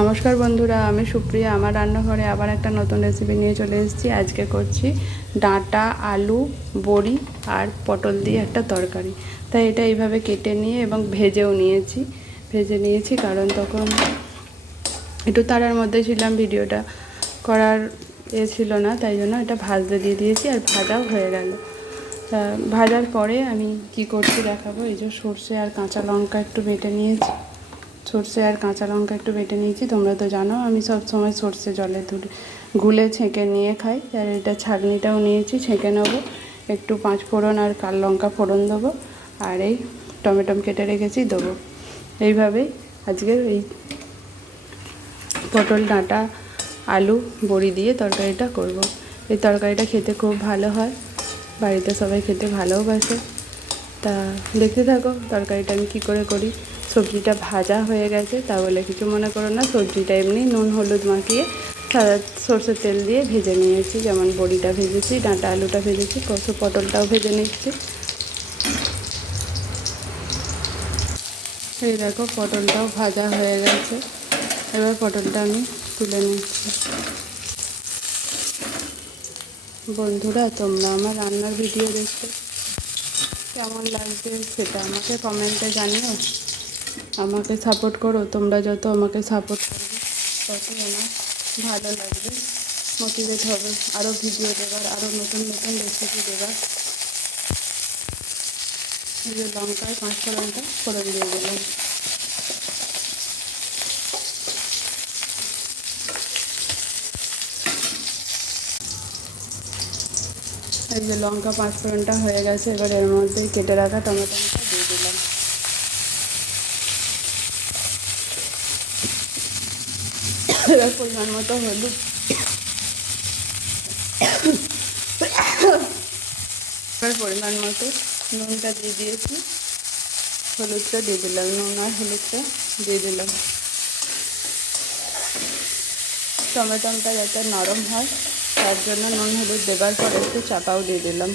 নমস্কার বন্ধুরা, আমি সুপ্রিয়া। আমার রান্নাঘরে আবার একটা নতুন রেসিপি নিয়ে চলে এসেছি। আজকে করছি ডাঁটা, আলু, বড়ি আর পটল দিয়ে একটা তরকারি। তাই এটা এইভাবে কেটে নিয়ে এবং ভেজে নিয়েছি কারণ তখন একটু তাড়ার মধ্যে ছিলাম, ভিডিওটা করার ছিল না, তাই জন্য এটা ভাজতে দিয়ে দিয়েছি আর ভাজাও হয়ে গেল। তা ভাজার পরে আমি কি করছি দেখাবো। এই যে সর্ষে আর কাঁচা লঙ্কা একটু বেটে নিয়েছি। তোমরা তো জানো আমি সব সময় সর্ষে জলে গুলে ছেঁকে নিয়ে খাই। আর এটা ছাঁকনিটাও নিয়েছি, ছেঁকে নেবো। একটু 5 ফোড়ন আর কাল লঙ্কা ফোড়ন দেবো, আর এই টমেটো কেটে রেখেছি দেবো। এইভাবেই আজকের এই পটল, ডাঁটা, আলু, বড়ি দিয়ে তরকারিটা করব। এই তরকারিটা খেতে খুব ভালো হয়, বাড়িতে সবাই খেতে ভালোবাসে। তা দেখতে থাকো তরকারিটা আমি কী করে করি। সবজিটা ভাজা হয়ে গেছে, তা বলে কিছু মনে করো না। সবজিটা এমনি নুন হলুদ মাখিয়ে সাদা সর্ষের তেল দিয়ে ভেজে নিয়েছি। যেমন বড়িটা ভেজেছি, ডাঁটা আলুটা ভেজেছি, পটলটাও ভেজে নিচ্ছি। এই দেখো পটলটাও ভাজা হয়ে গেছে। এবার পটলটা আমি তুলে নিচ্ছি। বন্ধুরা, তোমরা আমার রান্নার ভিডিও দেখতে কেমন লাগছে সেটা আমাকে কমেন্টে জানিও। আমাকে সাপোর্ট করো। তোমরা যত আমাকে সাপোর্ট করবে তত আমার ভালো লাগবে, মোটিভেট হবে আরও ভিডিও দেওয়ার, আরও নতুন নতুন রেসিপি দেওয়ার। এই যে লঙ্কায় 5 ফোড়নটা ফোড়ন দিয়ে দিলাম। এই যে লঙ্কা 5 ফোড়নটা হয়ে গেছে। এবার এর মধ্যে কেটে রাখা টমেটোটা দিয়ে দিলাম। এবার পরিমাণ মতো হলুদ, পরিমাণ মতো নুনটা দিয়ে দিয়েছি, হলুদটা দিয়ে দিলাম, নুন আর হলুদটা দিয়ে দিলাম। টমেটোটা যাতে নরম হয় তার জন্য নুন হলুদ দেবার পরে একটু চাপাও দিয়ে দিলাম।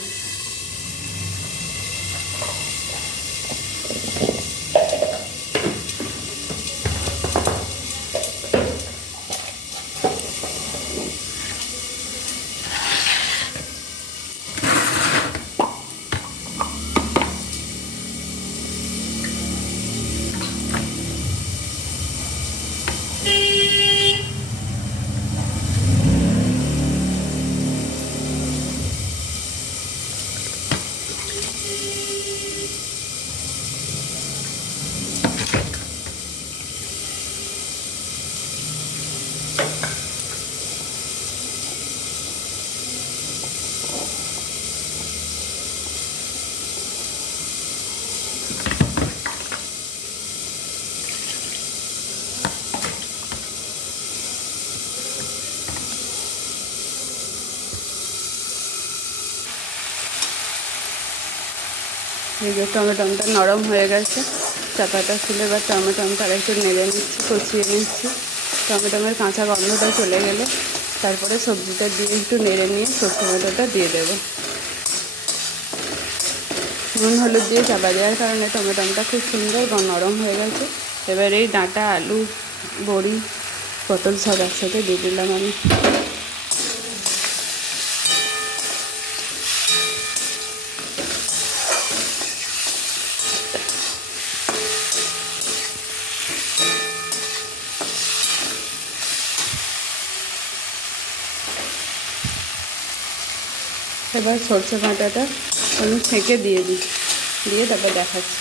এই যে টমেটোটা নরম হয়ে গেছে, চাপাটা খুলে এবার টমেটোটা একটু নেড়ে নিচ্ছি, কষিয়ে নিচ্ছি। টমেটোর কাঁচা গন্ধটা চলে গেলে তারপরে সবজিটা দিয়ে একটু নেড়ে নিয়ে সর্ষে বাটাটা দিয়ে দেবো। নুন হলুদ দিয়ে চাপা দেওয়ার কারণে টমেটোটা খুব সুন্দর নরম হয়ে গেছে। এবার এই ডাঁটা, আলু, বড়ি, পটল সব একসাথে দিয়ে দিলাম আমি। এবার সর্ষে বাটাটা আমি ছেঁকে দিয়ে দিই, দিয়ে তারপর দেখাচ্ছি।